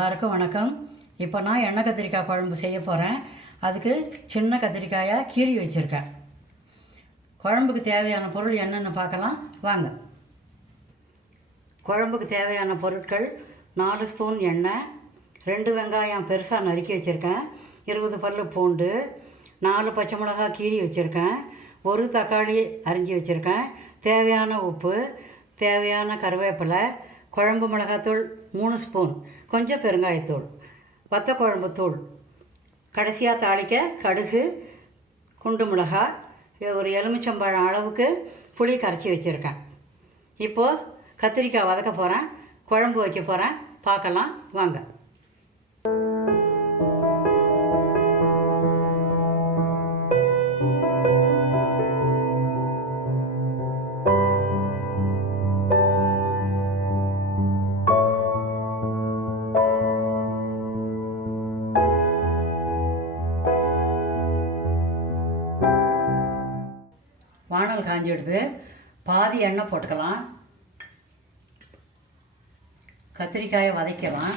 எல்லாருக்கும் வணக்கம். இப்போ நான் எண்ணெய் கத்திரிக்காய் குழம்பு செய்ய போகிறேன். அதுக்கு சின்ன கத்திரிக்காயாக கீறி வச்சுருக்கேன். குழம்புக்கு தேவையான பொருள் என்னென்னு பார்க்கலாம் வாங்க. குழம்புக்கு தேவையான பொருட்கள்: 4 ஸ்பூன் எண்ணெய், 2 வெங்காயம் பெருசாக நறுக்கி வச்சுருக்கேன், 20 பல் பூண்டு, 4 பச்சை மிளகாய் கீறி வச்சுருக்கேன், 1 தக்காளி அரிஞ்சு வச்சுருக்கேன், தேவையான உப்பு, தேவையான கருவேப்பிலை, குழம்பு மிளகாத்தூள் 3 ஸ்பூன், கொஞ்சம் பெருங்காயத்தூள், வத்த குழம்பு தூள், கடைசியாக தாளிக்க கடுகு, குண்டு மிளகாய், ஒரு எலுமிச்சம்பழம் அளவுக்கு புளி கரைச்சி வச்சுருக்கேன். இப்போது கத்திரிக்காய் வதக்க போகிறேன், குழம்பு வைக்க போகிறேன், பார்க்கலாம் வாங்க. வானல் காஞ்சிடுது, பாதி எண்ணெய் போட்டுக்கலாம். கத்திரிக்காயை வதக்கலாம்.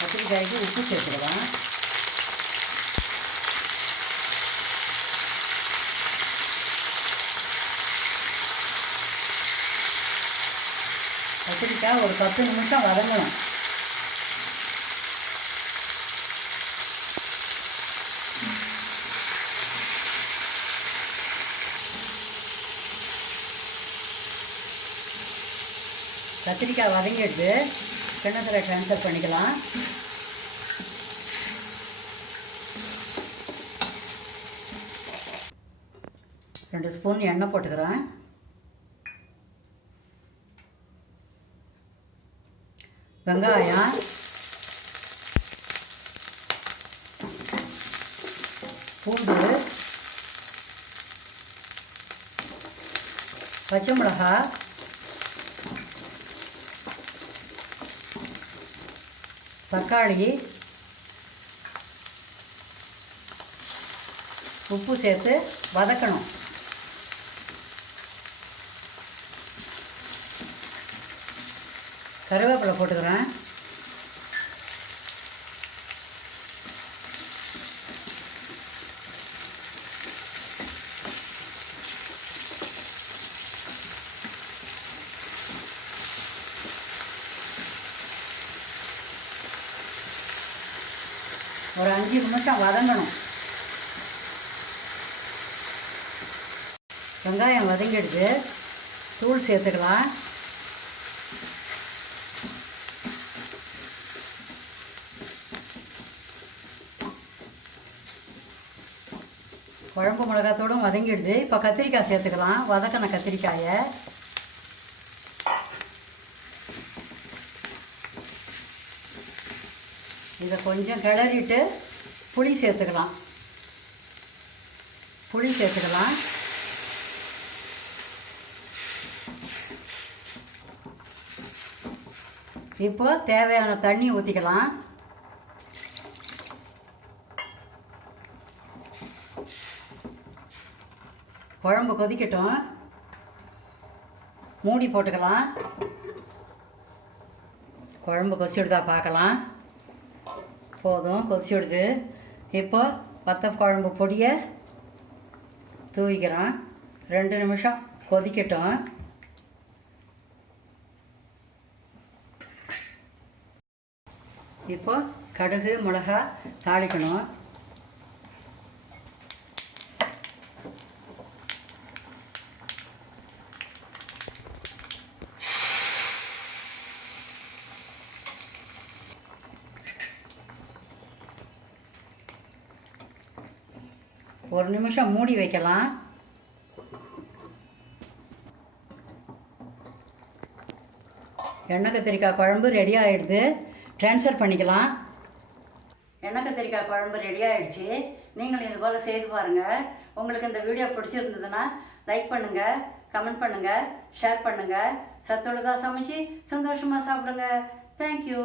கத்திரிக்காய்க்கு உப்பு சேர்த்துக்கலாம். கத்திரிக்காய் ஒரு 10 நிமிஷம் வதங்கணும். கத்திரிக்காய் வதங்கிட்டு கிண்ணத்தில் ட்ரான்ஸ்ஃபர் பண்ணிக்கலாம். ரெண்டு ஸ்பூன் எண்ணெய் போட்டுக்கிறேன். வெங்காயம், பூண்டு, பச்சை மிளகாய், தக்காளி, உப்பு சேர்த்து வதக்கணும். கருவேப்பிலை போட்டுக்கிறேன். ஒரு 5 நிமிஷம் வதங்கணும். வெங்காயம் வதங்கிடுது, தூள் சேர்த்துக்கலாம். குழம்பு மிளகாத்தோடும் வதங்கிடுது. இப்போ கத்திரிக்காய் சேர்த்துக்கலாம். வதக்கின கத்திரிக்காயை இதை கொஞ்சம் கிளறிட்டு புளி சேர்த்துக்கலாம். இப்போ தேவையான தண்ணி ஊற்றிக்கலாம். குழம்பு கொதிக்கட்டும், மூடி போட்டுக்கலாம். குழம்பு கொதிச்சு விடுதா பார்க்கலாம். போதும், கொதிச்சு விடுது. இப்போ வத்த குழம்பு பொடியை தூவிக்கிறோம். 2 நிமிஷம் கொதிக்கட்டும். இப்போ கடுகு மிளகாய் தாளிக்கணும். ஒரு நிமிஷம் மூடி வைக்கலாம். எண்ணெய் கத்திரிக்காய் குழம்பு ரெடி ஆகிடுது. ட்ரான்ஸ்ஃபர் பண்ணிக்கலாம். எண்ணெய் கத்திரிக்காய் குழம்பு ரெடி ஆகிடுச்சு. நீங்கள் இது போல் செய்து பாருங்கள். உங்களுக்கு இந்த வீடியோ பிடிச்சிருந்ததுன்னா லைக் பண்ணுங்கள், கமெண்ட் பண்ணுங்கள், ஷேர் பண்ணுங்கள். சத்துள்ளதாக சமைச்சு சந்தோஷமாக சாப்பிடுங்க. தேங்க்யூ.